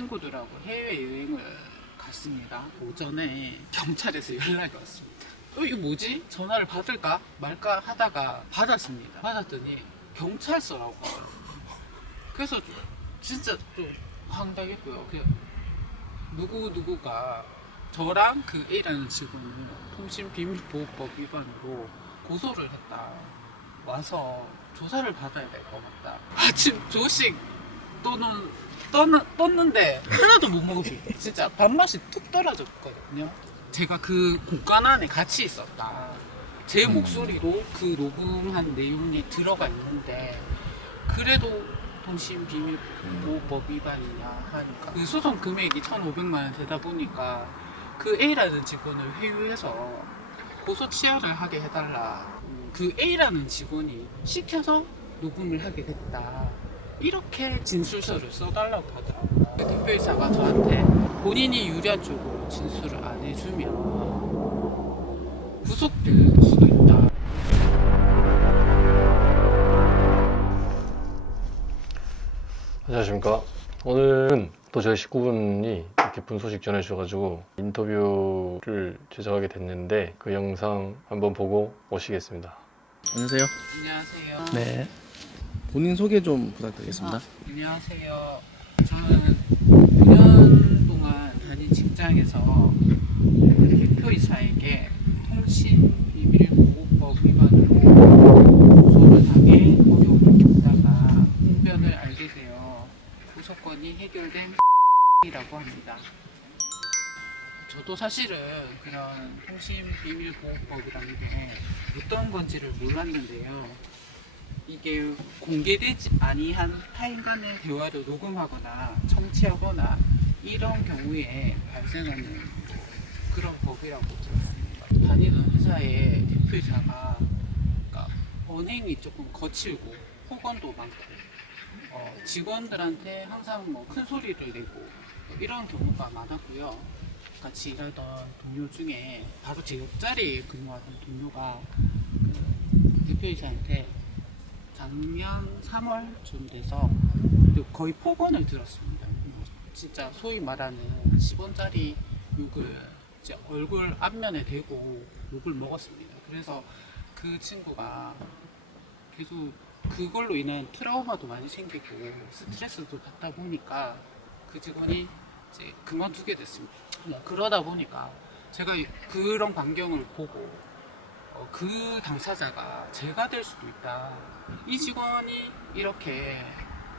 친구들하고 해외여행을 갔습니다. 오전에 경찰에서 연락이 왔습니다. 어, 이거 뭐지? 전화를 받을까 말까 하다가 받았습니다. 받았더니 경찰서라고. 그래서 좀 진짜 좀 황당했고요. 그 누구 누구가 저랑 그 A라는 직원을 통신비밀보호법 위반으로 고소를 했다. 와서 조사를 받아야 될 것 같다. 아침 조식 또는 떴는, 떴는데 하나도 못 먹었어요. 진짜 밥맛이 툭 떨어졌거든요. 제가 그 공간 안에 같이 있었다. 제 음. 목소리도 그 녹음한 내용이 들어가 있는데 그래도 통신 비밀 보호법 위반이냐 하니까 그 소송 금액이 1,500만 원 되다 보니까 그 A라는 직원을 회유해서 고소 취하를 하게 해달라. 음, 그 A라는 직원이 시켜서 녹음을 하게 됐다. 이렇게 진술서를 써달라고 하더라고요. 그 대표이사가 저한테 본인이 유리한 쪽으로 진술을 안 해주면 구속될 수도 있다. 안녕하십니까. 오늘은 또 저희 식구분이 기쁜 소식 전해주셔가지고 인터뷰를 제작하게 됐는데 그 영상 한번 보고 오시겠습니다. 안녕하세요. 안녕하세요. 네. 본인 소개 좀 부탁드리겠습니다. 아, 안녕하세요. 저는 9년 동안 다닌 직장에서 대표이사에게 통신 비밀 보호법 위반으로 고소를 당해 어려움을 겪다가 분변을 알게 되어 고소권이 해결된 이라고 합니다. 저도 사실은 그런 통신 비밀 보호법이라는 게 어떤 건지를 몰랐는데요. 이게 공개되지 아니한 타인 간의 대화를 녹음하거나 청취하거나 이런 경우에 발생하는 그런 법이라고 들었습니다. 다니는 회사의 대표이사가 그러니까 언행이 조금 거칠고 폭언도 많고 어, 직원들한테 항상 뭐 큰 소리를 내고 이런 경우가 많았고요. 같이 일하던 동료 중에 바로 제 옆자리에 근무하던 동료가 그 대표이사한테 작년 3월쯤 돼서 거의 폭언을 들었습니다. 진짜 소위 말하는 10원짜리 욕을 이제 얼굴 앞면에 대고 욕을 먹었습니다. 그래서 그 친구가 계속 그걸로 인한 트라우마도 많이 생기고 스트레스도 받다 보니까 그 직원이 이제 그만두게 됐습니다. 뭐 그러다 보니까 제가 그런 광경을 보고 어, 그 당사자가 제가 될 수도 있다. 이 직원이 이렇게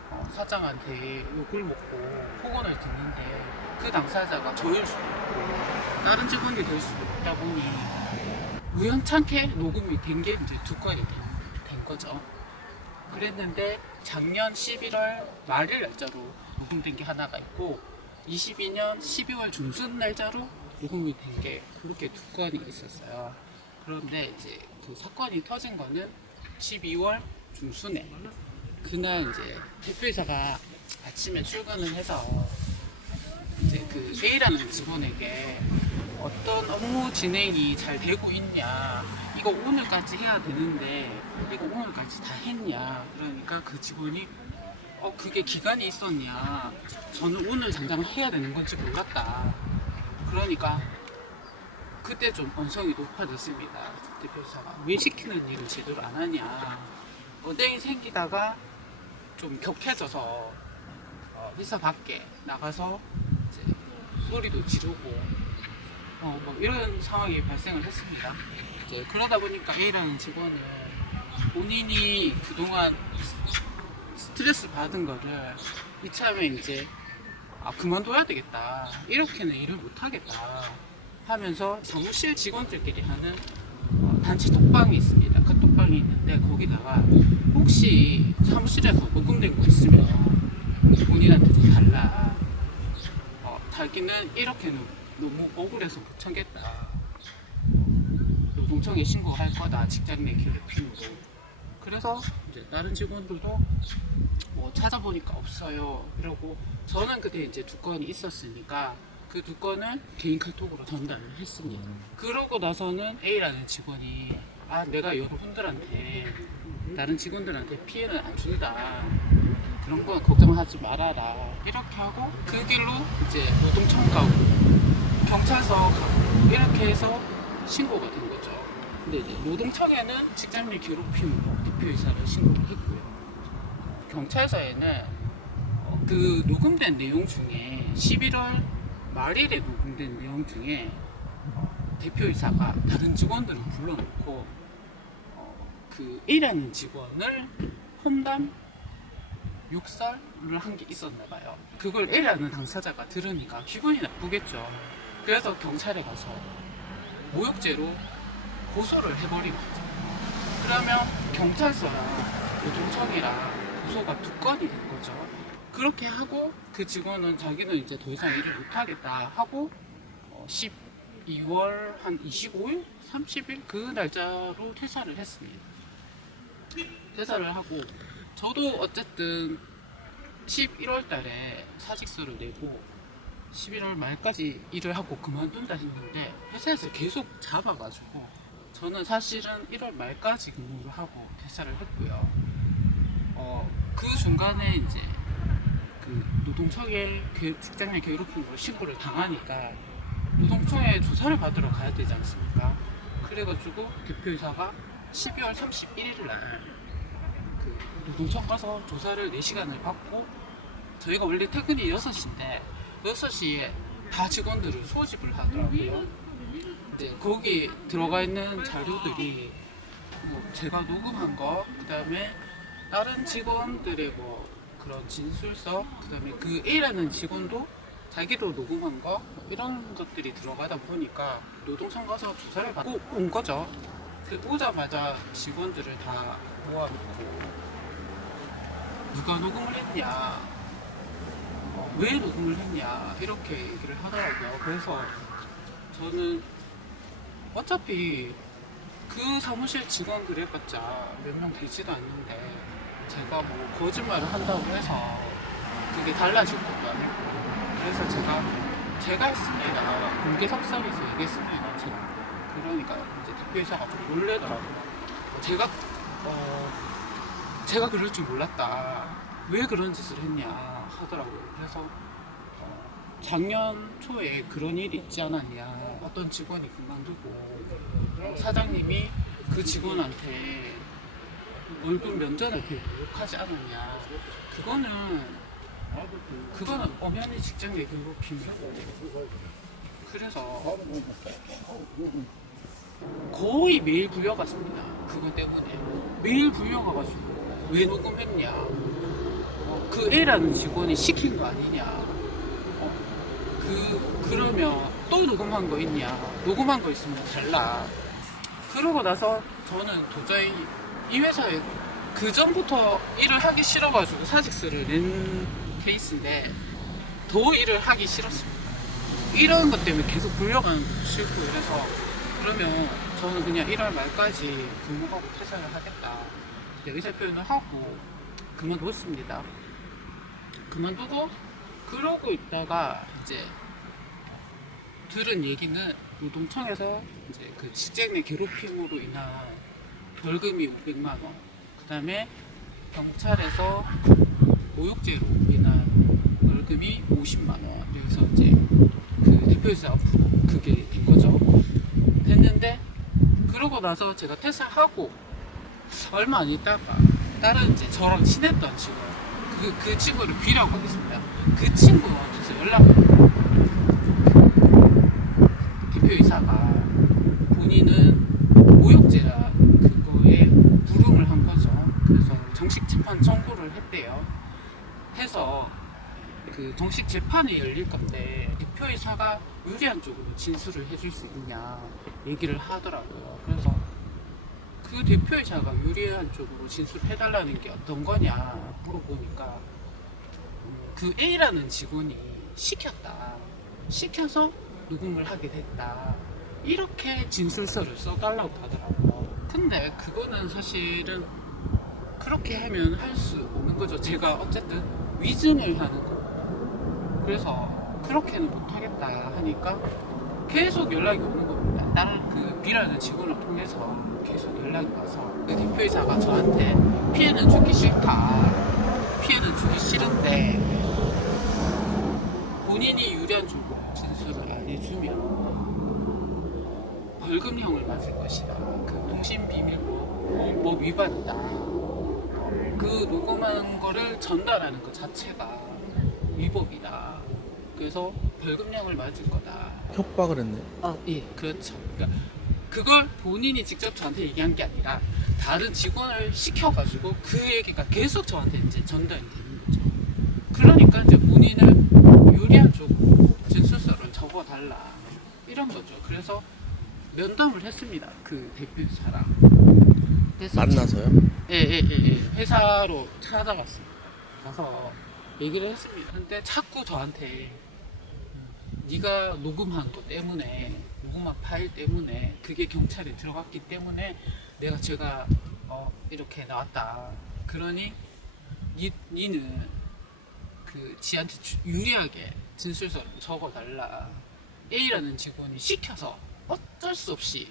어, 사장한테 욕을 먹고 폭언을 듣는데 그 당사자가 저일 수도 있고 다른 직원이 될 수도 있다 보니 우연찮게 녹음이 된 게 이제 두 건이 된, 된 거죠. 그랬는데 작년 11월 말일 날짜로 녹음된 게 하나가 있고 22년 12월 중순 날짜로 녹음이 된 게 그렇게 두 건이 있었어요. 그런데 이제 그 사건이 터진 거는 12월 중순에. 그날 이제 대표이사가 아침에 출근을 해서 이제 그 A라는 직원에게 어떤 업무 진행이 잘 되고 있냐 이거 오늘까지 해야 되는데 이거 오늘까지 다 했냐 그러니까 그 직원이 어 그게 기간이 있었냐 저는 오늘 당장 해야 되는 건지 몰랐다. 그러니까 그때 좀 언성이 높아졌습니다. 대표이사가 왜 시키는 일을 제대로 안 하냐. 언쟁이 생기다가 좀 격해져서 어, 회사 밖에 나가서 이제 소리도 지르고 어, 뭐 이런 상황이 발생을 했습니다. 이제 그러다 보니까 A라는 직원은 본인이 그동안 스트레스 받은 거를 이참에 이제 아 그만둬야 되겠다. 이렇게는 일을 못 하겠다 하면서 사무실 직원들끼리 하는 어, 단체 톡방이 있습니다. 카톡방이 있는데 거기다가 혹시 사무실에서 녹음된 거 있으면 본인한테 좀 달라. 어, 자기는 이렇게는 너무 억울해서 못 참겠다. 노동청에 신고할 거다. 직장 내 괴롭힘으로. 그래서 이제 다른 직원들도 뭐 찾아보니까 없어요. 이러고 저는 그때 이제 두 건이 있었으니까 그 두 건을 개인 카톡으로 전달을 했습니다. 그러고 나서는 A라는 직원이 아 내가 여러분들한테 다른 직원들한테 피해는 안 준다. 그런 건 걱정하지 말아라 이렇게 하고 그 길로 이제 노동청 가고 경찰서 가고 이렇게 해서 신고가 된 거죠. 근데 이제 노동청에는 직장인 괴롭힘으로 대표이사를 신고를 했고요. 경찰서에는 어, 그 녹음된 내용 중에 11월 말일에 녹음된 내용 중에 어, 대표이사가 다른 직원들을 불러놓고 어, 그 A라는 직원을 험담 욕설을 한 게 있었나 봐요. 그걸 A라는 당사자가 들으니까 기분이 나쁘겠죠. 그래서 경찰에 가서 모욕죄로 고소를 해버린 거죠. 그러면 경찰서랑 노동청이랑 고소가 두 건이 된 거죠. 그렇게 하고 그 직원은 자기는 이제 더 이상 일을 못하겠다 하고 어, 12월 한 25일, 30일 그 날짜로 퇴사를 했습니다. 퇴사를 하고 저도 어쨌든 11월 달에 사직서를 내고 11월 말까지 일을 하고 그만둔다 했는데 회사에서 계속 잡아가지고 저는 사실은 1월 말까지 근무를 하고 퇴사를 했고요. 어, 그 중간에 이제 그 노동청에 그 직장인 괴롭힘으로 신고를 당하니까 노동청에 조사를 받으러 가야 되지 않습니까? 그래가지고 대표이사가 12월 31일 날그 노동청 가서 조사를 4시간을 받고 저희가 원래 퇴근이 6시인데 6시에 다 직원들을 소집을 하더라고요. 이제 거기 들어가 있는 자료들이 뭐 제가 녹음한 거, 그 다음에 다른 직원들의 뭐 그런 진술서, 그다음에 그 A라는 직원도 자기도 녹음한 거뭐 이런 것들이 들어가다 보니까 노동청 가서 조사를 받고 온 거죠. 그 오자마자 직원들을 다 모아놓고 누가 녹음을 했냐, 어, 왜 녹음을 했냐 이렇게 얘기를 하더라고요. 그래서 저는 어차피 그 사무실 직원들 해봤자 몇 명 되지도 않는데 제가 뭐 거짓말을 한다고 해서 그게 달라질 것도 아니고 그래서 제가 제가 했습니다. 공개 석상에서 얘기했습니다. 제가. 그러니까 이제 대표이사가 좀 놀래더라고요. 제가 어 제가 그럴 줄 몰랐다. 왜 그런 짓을 했냐 하더라고요. 그래서 어, 작년 초에 그런 일이 있지 않았냐. 어떤 직원이 그만두고 사장님이 그 직원한테 월급 면전을 교육하지 않았냐. 그거는 그거는 엄연히 직장 내 괴롭힘이고. 그래서 거의 매일 불려갔습니다. 그거 때문에. 매일 불려가가지고 왜 녹음했냐. 어, 그 A라는 직원이 시킨 거 아니냐. 어, 그 그러면 또 녹음한 거 있냐. 녹음한 거 있으면 달라. 그러고 나서 저는 도저히 이 회사에 그 전부터 일을 하기 싫어가지고 사직서를 낸 케이스인데 더 일을 하기 싫었습니다. 이런 것 때문에 계속 불려가는 것도 싫고 이래서 그러면 저는 그냥 1월 말까지 근무하고 퇴사를 하겠다. 의사 표현을 하고 그만뒀습니다. 그만두고 그러고 있다가 이제 들은 얘기는 노동청에서 이제 그 직장 내 괴롭힘으로 인한 벌금이 500만 원, 그 다음에 경찰에서 모욕죄로 인한 벌금이 50만 원. 그래서 이제 그 대표이사 앞으로 그게 된 거죠. 됐는데 그러고 나서 제가 퇴사하고 얼마 안 있다가 다른 이제 저랑 친했던 친구 그, 그 친구를 B라고 하겠습니다. 그 친구한테서 연락이 대표이사가 본인은 모욕죄라 그거에 불응을 한 거죠. 그래서 정식 재판 청구를 했대요. 해서 그 정식 재판이 열릴 건데 대표이사가 유리한 쪽으로 진술을 해줄 수 있냐 얘기를 하더라고요. 그래서 그 대표이사가 유리한 쪽으로 진술해달라는 게 어떤 거냐 물어보니까 음, 그 A라는 직원이 시켰다. 시켜서 녹음을 하게 됐다. 이렇게 진술서를 써달라고 하더라고요. 근데 그거는 사실은 그렇게 하면 할 수 없는 거죠. 제가 어쨌든 위증을 하는 거. 그래서 그렇게는 못하겠다 하니까 계속 연락이 오는 겁니다. 다른 그 B라는 직원을 통해서 계속 연락이 와서 그 대표이사가 저한테 피해는 주기 싫다. 피해는 주기 싫은데 본인이 유리한 줄 진술을 안 해주면 벌금형을 맞을 것이다. 그 통신비밀법 위반이다. 그 녹음한 거를 전달하는 것 자체가 위법이다. 그래서 벌금형을 맞을 거다. 협박을 했네. 아, 예, 그렇죠. 그러니까 그걸 본인이 직접 저한테 얘기한 게 아니라 다른 직원을 시켜가지고 그 얘기가 계속 저한테 이제 전달이 되는 거죠. 그러니까 이제 본인을 유리한 쪽으로 진술서를 적어달라 이런 거죠. 그래서 면담을 했습니다. 그 대표사랑. 그래서 만나서요? 예예예 예, 예. 회사로 찾아갔습니다. 가서 얘기를 했습니다. 근데 자꾸 저한테 음, 네가 녹음한 거 때문에 녹음한 파일 때문에 그게 경찰에 들어갔기 때문에 내가 제가 어, 이렇게 나왔다. 그러니 니, 니는 그 지한테 주- 유리하게 진술서를 적어달라. A라는 직원이 시켜서 어쩔 수 없이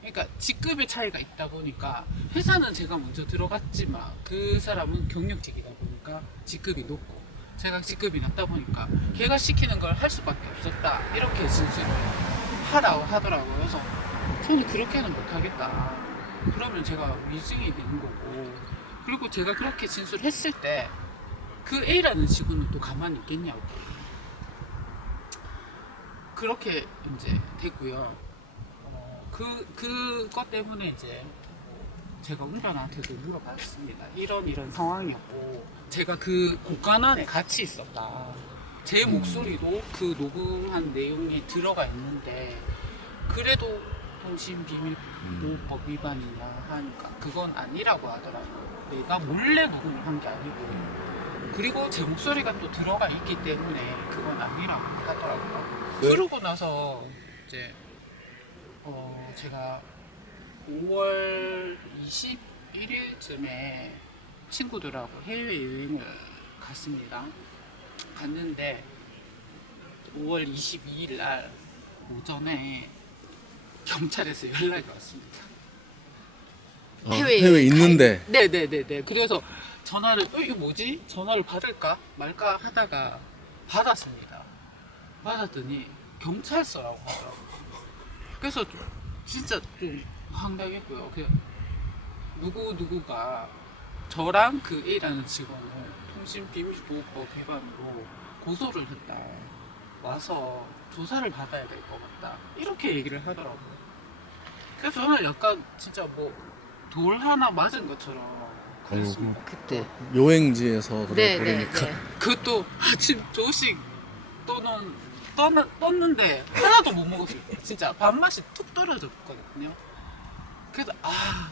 그러니까 직급의 차이가 있다 보니까 회사는 제가 먼저 들어갔지만 그 사람은 경력직이다 보니까 직급이 높고 제가 직급이 낮다 보니까 걔가 시키는 걸 할 수밖에 없었다. 이렇게 진술을 하라고 하더라고요. 그래서 저는 그렇게는 못하겠다. 그러면 제가 위증이 되는 거고. 그리고 제가 그렇게 진술했을 때 그 A라는 직원은 또 가만히 있겠냐고. 그렇게 이제 됐고요. 어, 그, 그것 때문에 이제 제가 운전한테도 물어봤습니다. 이런 이런 상황이었고, 제가 그 공간 안에 같이 있었다. 제 목소리도 그 녹음한 내용에 들어가 있는데, 그래도 통신비밀보호법 위반이냐 하니까 그건 아니라고 하더라고요. 내가 몰래 녹음을 한 게 아니고, 그리고 제 목소리가 또 들어가 있기 때문에 그건 아니라고 하더라고요. 네. 그러고 나서 이제 어, 제가 5월 21일쯤에 친구들하고 해외여행을 갔습니다. 갔는데 5월 22일 날 오전에 경찰에서 연락이 왔습니다. 어, 해외에 해외 있는데 네네네네. 그래서 전화를 어 이거 뭐지? 전화를 받을까 말까 하다가 받았습니다. 받았더니 경찰서라고 하더라고요. 그래서 좀 진짜 좀 황당했고요. 그 누구 누구가 저랑 그 A라는 직원을 통신 비밀 보호법 위반으로 고소를 했다. 와서 조사를 받아야 될 것 같다. 이렇게 얘기를 하더라고요. 그래서 저는 약간 진짜 뭐 돌 하나 맞은 것처럼 그랬습니다. 그때 여행지에서 그래 네, 네, 그러니까 네. 그것도 아침 조식 또는 떴, 떴는데 하나도 못 먹었어요. 진짜 밥맛이 툭 떨어졌거든요. 그래서 아,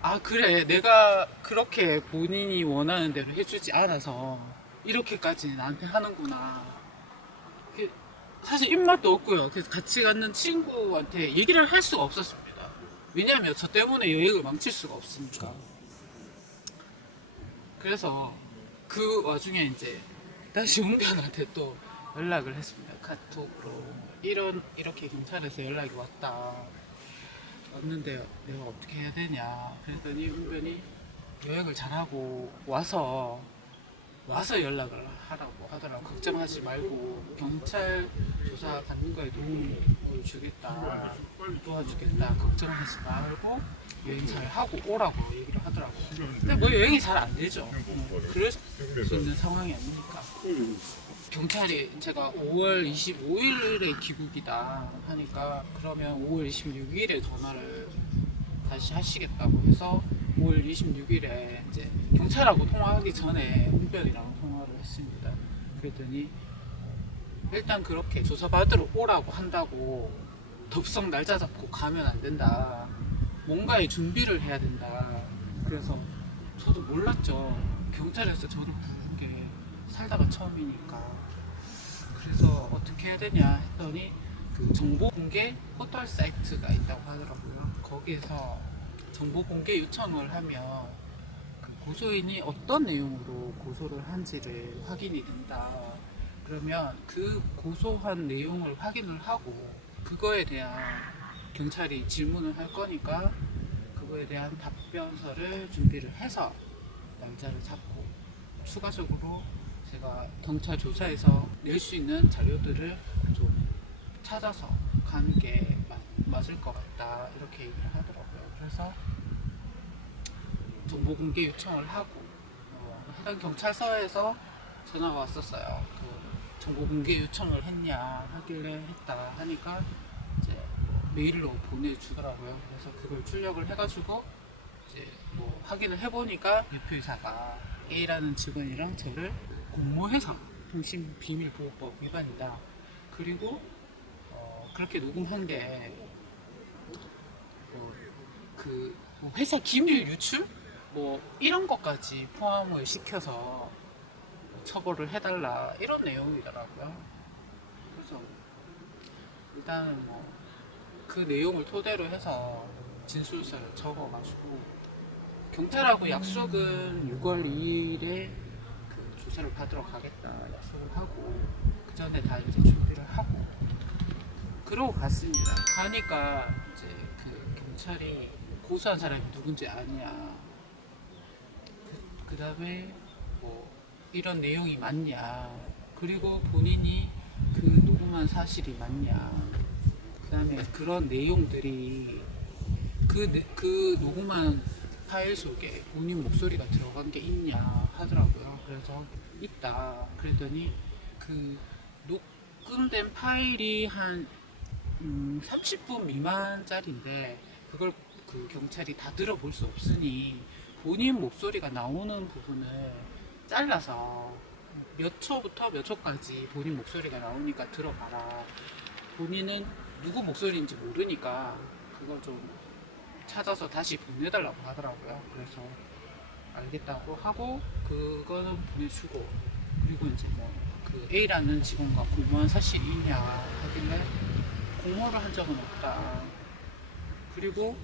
아 그래 내가 그렇게 본인이 원하는 대로 해주지 않아서 이렇게까지 나한테 하는구나. 그, 사실 입맛도 없고요. 그래서 같이 갔는 친구한테 얘기를 할 수가 없었습니다. 왜냐하면 저 때문에 여행을 망칠 수가 없으니까. 그래서 그 와중에 이제 다시 운전한테 또 연락을 했습니다. 카톡으로 이런 이렇게 경찰에서 연락이 왔다. 왔는데 내가 어떻게 해야 되냐. 그랬더니 운변이 여행을 잘하고 와서 와서 연락을 하라고 하더라고. 걱정하지 말고 경찰 조사 받는 거에 도움을 주겠다. 도와주겠다. 걱정하지 말고 여행 잘 하고 오라고 얘기를 하더라고. 근데 뭐 여행이 잘 안 되죠. 그럴 수 있는 상황이 아니니까. 경찰이 제가 5월 25일에 귀국이다 하니까 그러면 5월 26일에 전화를 다시 하시겠다고 해서 5월 26일에 이제 경찰하고 통화하기 전에 훈변이랑 통화를 했습니다. 그랬더니 일단 그렇게 조사받으러 오라고 한다고 덥석 날짜 잡고 가면 안 된다. 뭔가의 준비를 해야 된다. 그래서 저도 몰랐죠. 경찰에서 저를 부른 게 살다가 처음이니까. 그래서 어떻게 해야 되냐 했더니 그 정보 공개 포털 사이트가 있다고 하더라고요. 거기에서 정보 공개 요청을 하면 그 고소인이 어떤 내용으로 고소를 한지를 확인이 된다. 그러면 그 고소한 내용을 확인을 하고 그거에 대한 경찰이 질문을 할 거니까 그거에 대한 답변서를 준비를 해서 날짜를 잡고 추가적으로 제가 경찰 조사에서 낼 수 있는 자료들을 좀 찾아서 가는 게 맞, 맞을 것 같다 이렇게 얘기를 하더라고요. 그래서 정보 공개 요청을 하고 어, 해당 경찰서에서 전화가 왔었어요. 그 정보 공개 요청을 했냐 하길래 했다 하니까 이제 메일로 보내주더라고요. 그래서 그걸 출력을 해가지고 이제 뭐 확인을 해보니까 대표이사가 A라는 직원이랑 저를 공모해서 통신 비밀 보호법 위반이다. 그리고 어, 그렇게 녹음한 게 뭐, 그, 뭐 회사 기밀 유출? 뭐, 이런 것까지 포함을 시켜서 처벌을 해달라, 이런 내용이더라고요. 그래서, 일단은 뭐, 그 내용을 토대로 해서 진술서를 적어가지고, 경찰하고 약속은 6월 2일에 그 조사를 받으러 가겠다 약속을 하고, 그 전에 다 이제 준비를 하고, 그러고 갔습니다. 가니까 이제 그 경찰이 고소한 사람이 누군지 아냐. 그 다음에 뭐 이런 내용이 맞냐. 그리고 본인이 그 녹음한 사실이 맞냐. 그 다음에 그런 내용들이 그, 내- 그 녹음한 파일 속에 본인 목소리가 들어간 게 있냐 하더라고요. 그래서 있다. 그랬더니 그 녹음된 파일이 한 음, 30분 미만짜리인데 그걸 그 경찰이 다 들어볼 수 없으니 본인 목소리가 나오는 부분을 잘라서 몇 초부터 몇 초까지 본인 목소리가 나오니까 들어봐라. 본인은 누구 목소리인지 모르니까 그걸 좀 찾아서 다시 보내달라고 하더라고요. 그래서 알겠다고 하고 그거는 보내주고 그리고 이제 뭐 그 A라는 직원과 공모한 사실이 있냐 하길래 공모를 한 적은 없다. 그리고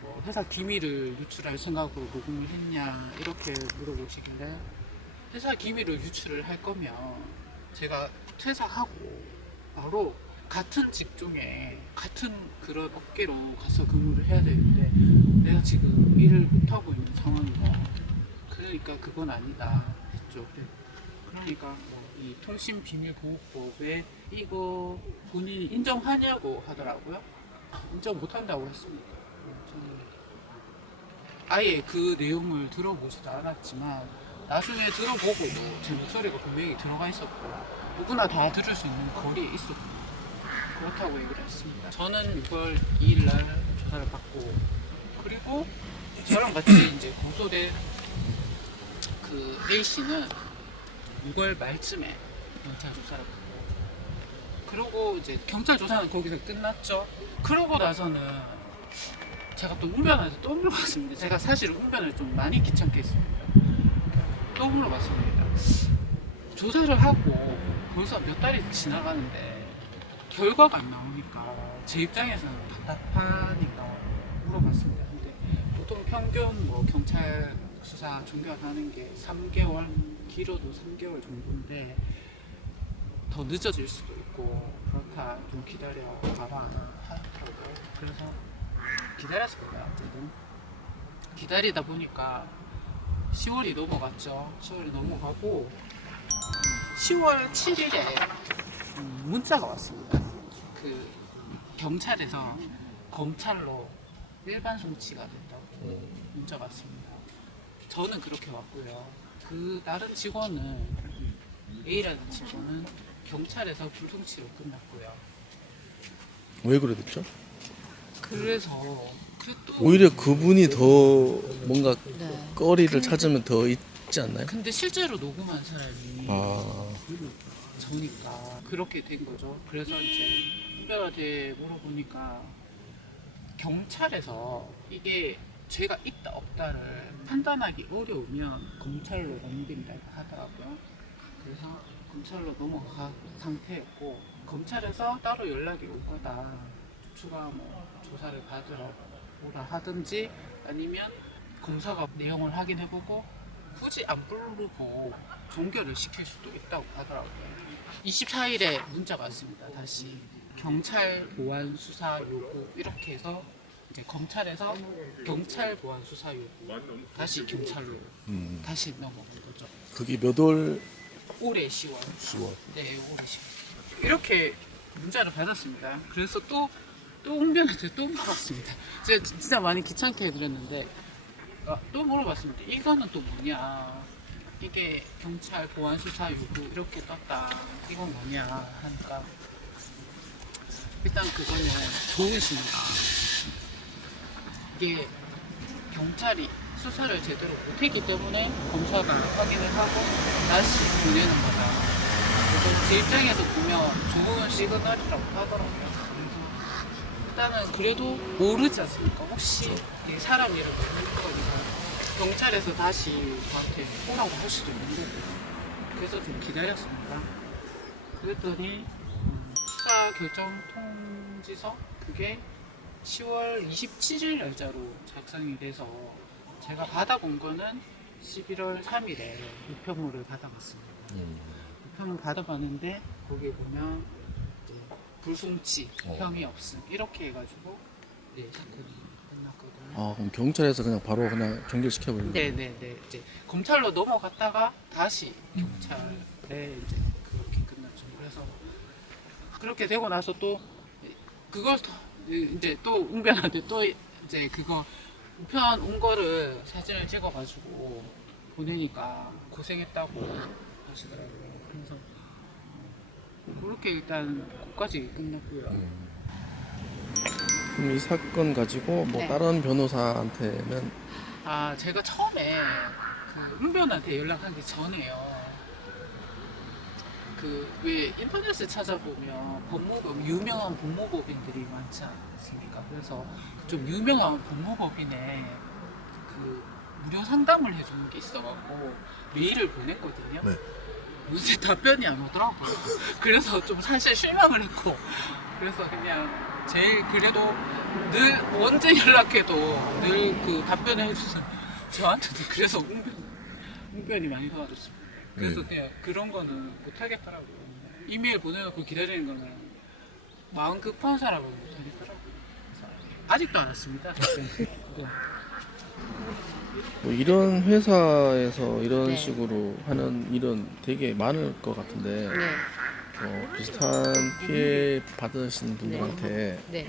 뭐 회사 기밀을 유출할 생각으로 녹음을 했냐 이렇게 물어보시길래 회사 기밀을 유출을 할 거면 제가 퇴사하고 바로 같은 직종에 같은 그런 업계로 가서 근무를 해야 되는데 내가 지금 일을 못하고 있는 상황이다. 그러니까 그건 아니다 했죠. 그러니까 뭐이 통신 비밀 보호법에 이거 본인이 인정하냐고 하더라고요. 인정 못한다고 했습니다. 아예 그 내용을 들어보지도 않았지만 나중에 들어보고도 제 목소리가 분명히 들어가 있었고 누구나 다 들을 수 있는 거리에 있었고 그렇다고 얘기를 했습니다. 저는 6월 2일 날 조사를 받고 그리고 저랑 같이 이제 고소된 그 A 씨는 6월 말쯤에 경찰 조사를 받고 그리고 이제 경찰 조사는 거기서 끝났죠. 그러고 나서는 제가 또 운변을 또 물어봤습니다. 제가 사실 운변을 좀 많이 귀찮게 했습니다. 또 물어봤습니다. 조사를 하고 벌써 몇 달이 지나가는데 결과가 안 나오니까 제 입장에서는 답답하니까 물어봤습니다. 근데 보통 평균 뭐 경찰 수사 종결하는 게 3개월, 길어도 3개월 정도인데 더 늦어질 수도 있고 그렇다 좀 기다려 봐라 하더라고요. 그래서 기다렸습니다. 어쨌든 기다리다 보니까 10월이 넘어갔죠. 10월이 넘어가고 10월 7일에 문자가 왔습니다. 그 경찰에서 검찰로 일반 송치가 된다고 문자가 왔습니다. 저는 그렇게 왔고요. 그 다른 직원은 A라는 직원은 경찰에서 불통치로 끝났고요. 왜 그래 됐죠? 그래서 그또 오히려 그분이 더 뭔가 네. 거리를 찾으면 더 있지 않나요? 근데 실제로 녹음한 사람이 아, 저니까 그렇게 된 거죠. 그래서 이제 후배한테 물어보니까 경찰에서 이게 죄가 있다 없다를 판단하기 어려우면 검찰로 넘긴다고 하더라고요. 그래서 검찰로 넘어간 상태였고 검찰에서 따로 연락이 올 거다. 추가 뭐 조사를 받으러 오라 하든지 아니면 검사가 내용을 확인해보고 굳이 안 부르고 종결을 시킬 수도 있다고 하더라고요. 24일에 문자가 왔습니다. 다시 경찰 보안 수사 요구 이렇게 해서 이제 검찰에서 경찰 보안 수사 요구 다시 경찰로 음. 다시 넘어간 거죠. 그게 몇 월 올해 10월. 10월. 네, 올해 10월. 이렇게 문자를 받았습니다. 그래서 또, 또 홍변한테 또 물어봤습니다. 제가 진짜 많이 귀찮게 해드렸는데, 아, 또 물어봤습니다. 이거는 또 뭐냐. 이게 경찰 보안 수사 요구 이렇게 떴다. 이건 뭐냐 하니까 일단 그거는 좋으십니다. 이게 경찰이 수사를 제대로 못했기 때문에 검사가 확인을 하고 다시 보내는 거다. 그래서 제 입장에서 보면 좋은 시그널이라고 하더라고요. 일단은 그래도 모르지 않습니까? 혹시 내 사람 이름을 모르거니까 경찰에서 다시 저한테 오라고 할 수도 있는 거고 그래서 좀 기다렸습니다. 그랬더니 음, 수사 결정 통지서 그게 10월 27일 날짜로 작성이 돼서 제가 받아본 거는 11월 3일에 우편물을 받아봤습니다. 우편물 받아봤는데 거기에 보면 이제 불송치, 어. 혐의 없음 이렇게 해가지고 네 사건이 끝났거든요. 아 그럼 경찰에서 그냥 바로 그냥 경결시켜버리는 거예요? 네네네 이제 검찰로 넘어갔다가 다시 경찰에 이제 그렇게 끝났죠. 그래서 그렇게 되고 나서 또 그걸 또 이제 또 웅변한테 또 이제 그거 우편 온 거를 사진을 찍어가지고 보내니까 고생했다고 하시더라고요. 그래서 그렇게 일단 끝까지 끝났고요. 그럼 이 사건 가지고 뭐 네. 다른 변호사한테는 아, 제가 처음에 그 은변한테 연락하기 전에요. 그 왜 인터넷에 찾아보면 법무법 유명한 법무법인들이 많지 않습니까? 그래서 좀 유명한 법무법인에 그 무료 상담을 해주는 게 있어갖고 메일을 보냈거든요. 네. 요새 답변이 안 오더라고요. 그래서 좀 사실 실망을 했고 그래서 그냥 제일 그래도 늘 언제 연락해도 늘 그 답변을 해주는 저한테도 그래서 웅변, 웅변이 많이 도와줬습니다. 그래서 그냥 그런 거는 못 하겠더라고요. 이메일 보내놓고 기다리는 거는 마음 급한 사람은 못 하겠더라고요. 그래서 아직도 안 왔습니다. 그거. 뭐 이런 회사에서 이런 네. 식으로 하는 일은 되게 많을 것 같은데 네, 어, 비슷한 피해 받으신 분들한테 네.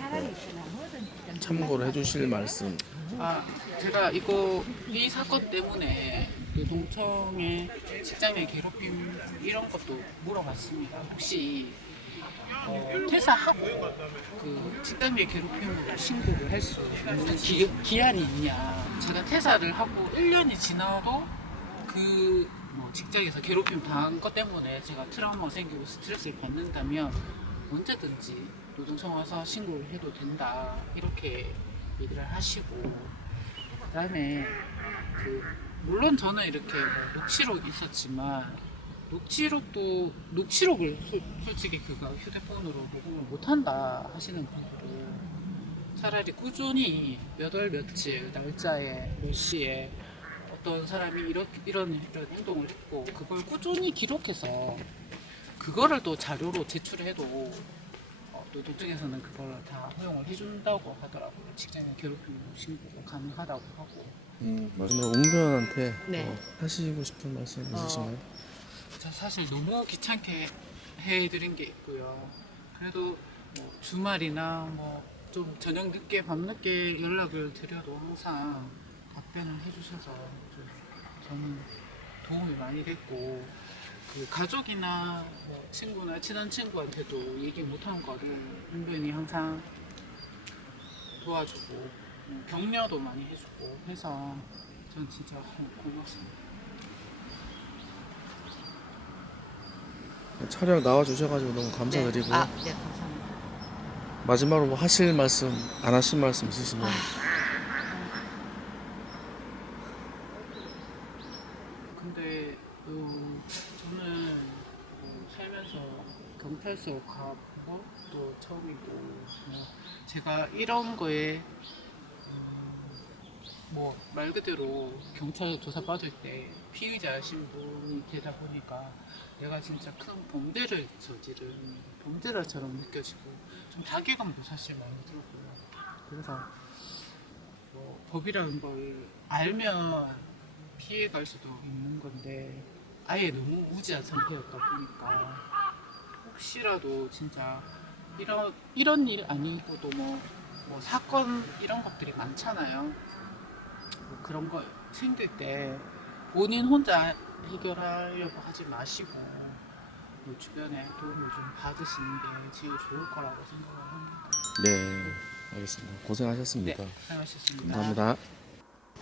참고를 해주실 말씀 아, 제가 이거 이 사건 때문에 그 동청의 직장의 괴롭힘 이런 것도 물어봤습니다. 혹시 어, 퇴사하고 그 직장 내 괴롭힘으로 신고를 할 수 있는 기, 기한이 있냐? 제가 퇴사를 하고 1년이 지나도 그 뭐 직장에서 괴롭힘 당한 것 때문에 제가 트라우마 생기고 스트레스를 받는다면 언제든지 노동청 와서 신고를 해도 된다 이렇게 얘기를 하시고 그다음에 그 물론 저는 이렇게 뭐 녹취록 있었지만 녹취록도 녹취록을 솔- 솔직히 그거 휴대폰으로 녹음을 못한다 하시는 분들은 차라리 꾸준히 몇 월 며칠 날짜에 몇 시에 어떤 사람이 이런 이런 이런 행동을 했고 그걸 꾸준히 기록해서 그거를 또 자료로 제출해도 어, 노동청에서는 그걸 다 허용을 해준다고 하더라고요. 직장인 괴롭힘 신고가 가능하다고 하고. 마지막으로 웅변한테 네. 어, 하시고 싶은 말씀 있으신가요? 저 사실 너무 귀찮게 해드린 게 있고요. 그래도 뭐 주말이나 뭐 좀 저녁 늦게 밤 늦게 연락을 드려도 항상 답변을 해주셔서 좀 저는 도움이 많이 됐고 그 가족이나 뭐 친구나 친한 친구한테도 얘기 못한 거를 은근히 항상 도와주고 음, 격려도 많이 해주고 해서 전 진짜 고- 고맙습니다. 촬영 나와 주셔가지고 너무 감사드리고 네. 아, 네, 감사합니다. 마지막으로 뭐 하실 말씀 안 하실 말씀 있으시면 근데 어, 저는 뭐 살면서 경찰서 가본 것도 처음이고 뭐 제가 이런 거에 뭐 말 그대로 경찰 조사 받을 때 피의자 신분이 되다 보니까 내가 진짜 큰 범죄를 저지른 범죄자처럼 느껴지고 좀 자괴감도 사실 많이 들고요. 그래서 뭐 법이라는 걸 알면 피해갈 수도 있는 건데 아예 너무 우지한 상태였다 보니까 혹시라도 진짜 이런 이런 일 아니고도 뭐, 뭐 사건 이런 것들이 많잖아요. 뭐 그런 거 생길 때 본인 혼자 해결하려고 하지 마시고 뭐 주변에 도움을 좀 받으시는 게 제일 좋을 거라고 생각을 합니다. 네, 알겠습니다. 네, 고생하셨습니다. 고생하셨습니다. 감사합니다.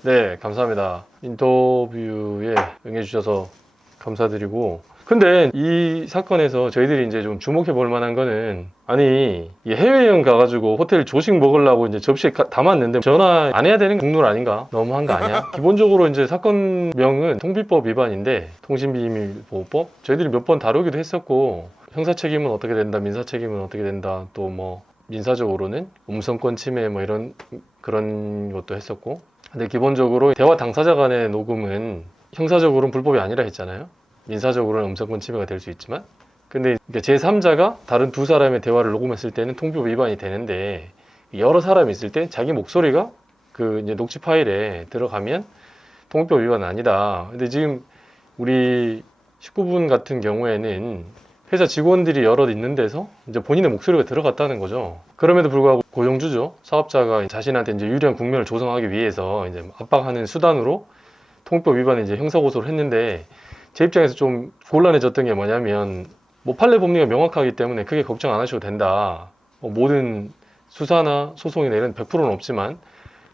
네, 감사합니다. 인터뷰에 응해주셔서 감사드리고. 근데 이 사건에서 저희들이 이제 좀 주목해 볼 만한 거는, 아니, 이 해외여행 가가지고 호텔 조식 먹으려고 이제 접시에 가- 담았는데 전화 안 해야 되는 국룰 아닌가? 너무한 거 아니야? 기본적으로 이제 사건명은 통비법 위반인데, 통신비밀보호법? 저희들이 몇 번 다루기도 했었고, 형사 책임은 어떻게 된다, 민사 책임은 어떻게 된다, 또 뭐, 민사적으로는 음성권 침해 뭐 이런 그런 것도 했었고 근데 기본적으로 대화 당사자 간의 녹음은 형사적으로는 불법이 아니라 했잖아요. 민사적으로는 음성권 침해가 될 수 있지만 근데 제 3자가 다른 두 사람의 대화를 녹음했을 때는 통비법 위반이 되는데 여러 사람이 있을 때 자기 목소리가 그 이제 녹취 파일에 들어가면 통비법 위반은 아니다. 근데 지금 우리 식구분 같은 경우에는 회사 직원들이 여럿 있는 데서 이제 본인의 목소리가 들어갔다는 거죠. 그럼에도 불구하고 고용주죠. 사업자가 자신한테 이제 유리한 국면을 조성하기 위해서 이제 압박하는 수단으로 통법 위반에 이제 형사고소를 했는데 제 입장에서 좀 곤란해졌던 게 뭐냐면 뭐 판례 법리가 명확하기 때문에 크게 걱정 안 하셔도 된다. 뭐 모든 수사나 소송이나 이런 100%는 없지만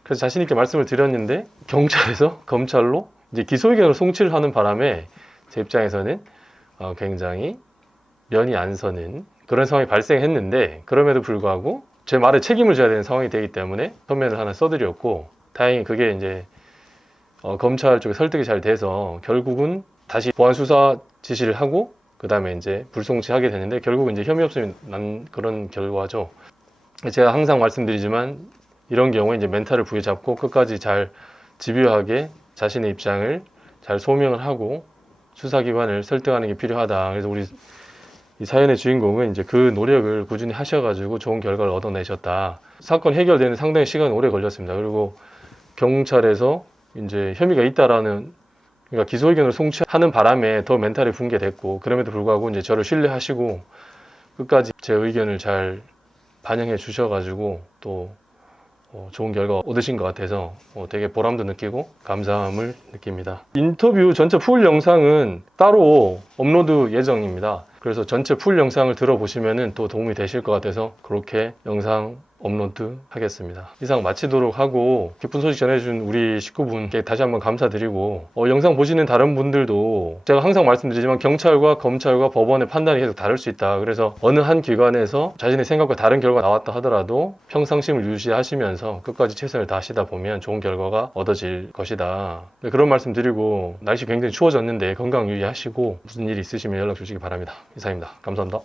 그래서 자신 있게 말씀을 드렸는데 경찰에서 검찰로 이제 기소 의견을 송치를 하는 바람에 제 입장에서는 어, 굉장히 면이 안 서는 그런 상황이 발생했는데 그럼에도 불구하고 제 말에 책임을 져야 되는 상황이 되기 때문에 서면을 하나 써드렸고 다행히 그게 이제 어, 검찰 쪽에 설득이 잘 돼서 결국은 다시 보안 수사 지시를 하고 그 다음에 이제 불송치하게 되는데 결국은 이제 혐의 없음이 난 그런 결과죠. 제가 항상 말씀드리지만 이런 경우에 이제 멘탈을 부여잡고 끝까지 잘 집요하게 자신의 입장을 잘 소명을 하고 수사기관을 설득하는 게 필요하다. 그래서 우리 이 사연의 주인공은 이제 그 노력을 꾸준히 하셔가지고 좋은 결과를 얻어내셨다. 사건 해결되는 상당히 시간이 오래 걸렸습니다. 그리고 경찰에서 이제 혐의가 있다라는 그러니까 기소 의견을 송치하는 바람에 더 멘탈이 붕괴됐고 그럼에도 불구하고 이제 저를 신뢰하시고 끝까지 제 의견을 잘 반영해 주셔가지고 또 어, 좋은 결과 얻으신 것 같아서 어, 되게 보람도 느끼고 감사함을 느낍니다. 인터뷰 전체 풀 영상은 따로 업로드 예정입니다. 그래서 전체 풀 영상을 들어보시면 또 도움이 되실 것 같아서 그렇게 영상 업로드 하겠습니다. 이상 마치도록 하고 기쁜 소식 전해준 우리 식구분께 다시 한번 감사드리고 어, 영상 보시는 다른 분들도 제가 항상 말씀드리지만 경찰과 검찰과 법원의 판단이 계속 다를 수 있다. 그래서 어느 한 기관에서 자신의 생각과 다른 결과가 나왔다 하더라도 평상심을 유지하시면서 끝까지 최선을 다하시다 보면 좋은 결과가 얻어질 것이다. 네, 그런 말씀 드리고 날씨 굉장히 추워졌는데 건강 유의하시고 무슨 일이 있으시면 연락 주시기 바랍니다. 이상입니다. 감사합니다.